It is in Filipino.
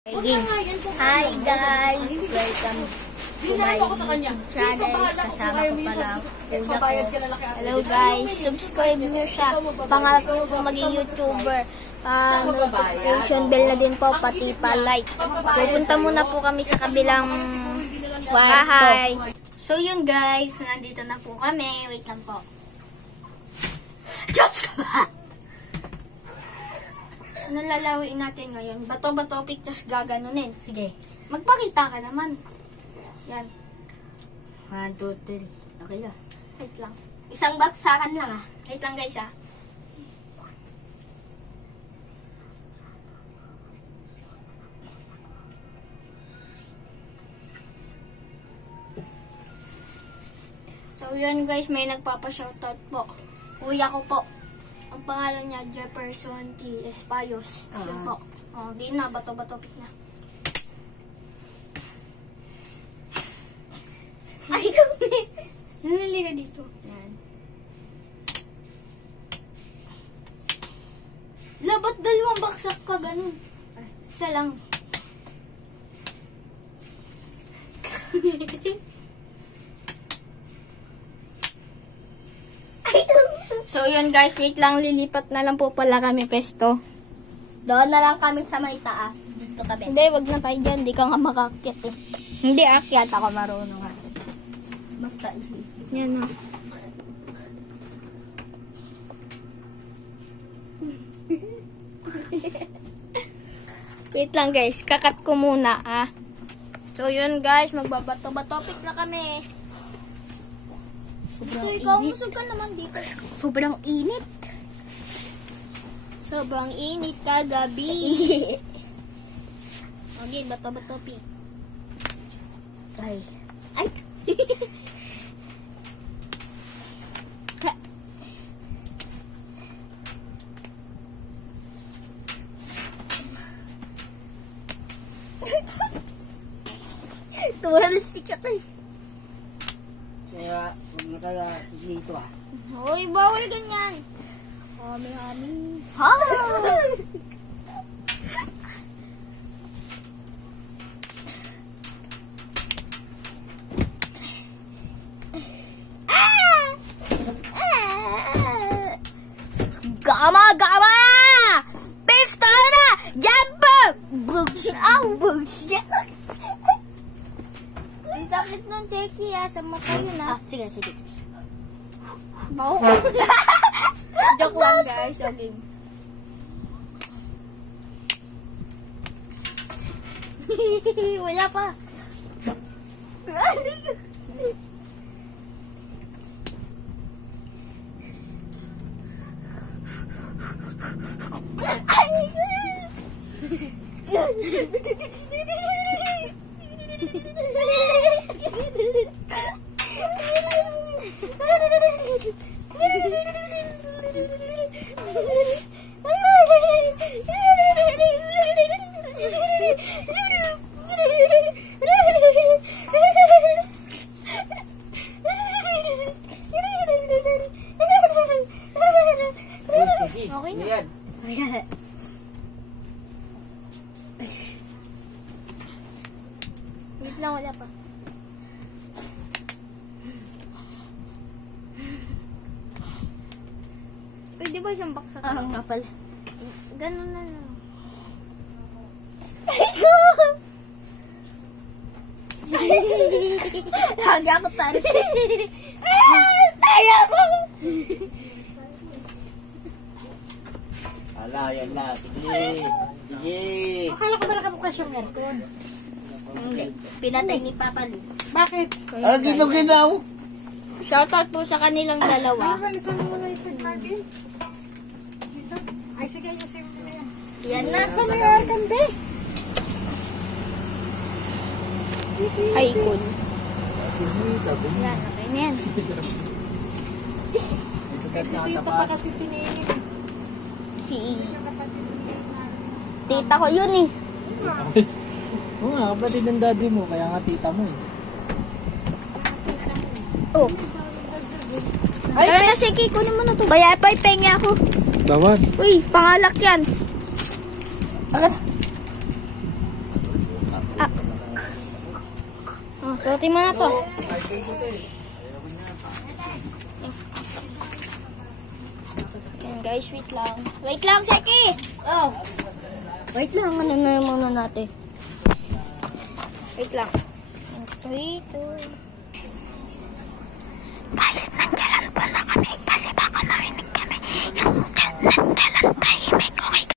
Hi guys! Welcome to my YouTube channel. Kasama ko pala kuya ko. Hello guys! Subscribe nyo siya. Pangarap nyo po maging YouTuber. Notification bell na din po, pati pa like. Pupunta muna po kami sa kabilang bahay. So yun guys, nandito na po kami. Wait lang po. Ano lalawin natin ngayon? Bato-bato pictures gaganunin. Sige. Magpakita ka naman. Yan. 1, 2, 3. Okay na. Wait lang. Isang baksakan lang ah. Wait lang guys ah. So yan guys, may nagpapa-shoutout po. Kuya ko po. Ang pangalan niya, Jefferson T. Espayos. Yun po. O, di na. Bato-bato pick na. Ay, kami. Nanali ka dito. Yan. Labat dalawang baksak ka, ganun. Isa lang. So, yun guys, wait lang, lilipat na lang po pala kami pesto. Doon na lang kami sa may taas. Dito kami. Hindi, wag na tayo dyan. Hindi ka nga makakyat eh. Hindi, akyat ako marunong nga. Basta isisip. Yan o. Wait lang guys, kakat ko muna ah. So, yun guys, magbabato-batopik na kami. Dito, ikaw, musog ka naman dito. Sobrang init. Sobrang init kagabi. Okay, bato-bato pi. Ay. Ay. Tumalasik ka kayo. Kaya, huwag na kaya dito ah. Hoy, bawal ganyan. Hami-hami. Ha! Gama! Pistola! Jump! Bugs! Bugs! Ang sakit ng Jackie ah. Sa mata yun ah. Sige. Mau? Joke lang guys. Okay. Wala pa. Okay na. Ayan. Wait lang, wala pa. Pwede ba siyang baksak? Nga pala. Ganun na lang. Hagi ako tari. Tayo ko! Ala, yan na. Sige. Akala ko ba nakabukas yung aircon? Hindi. Pinatay ni Papa Lu. Bakit? Ah, ginaw. Shoutout po sa kanilang dalawa. Ano ba, nasan mo na yung Marvin? Dito? Ay, sige, yung mo na yan. Yan na. Saan may aircon, be? Icon. Yan, okay na yan. Bisita pa kasi si Nene. Si tita ko yun eh. Oo nga, kapatid ng daddy mo, kaya nga tita mo eh. Oh. Ay, na si Kiko naman na to. Baya pa, pengi ako. Dawat. Uy, pangalak yan. Suotin mo na to. Ayan guys, wait lang. Wait lang, Seki! Oh! Wait lang, ano na muna natin. Wait lang. Wait.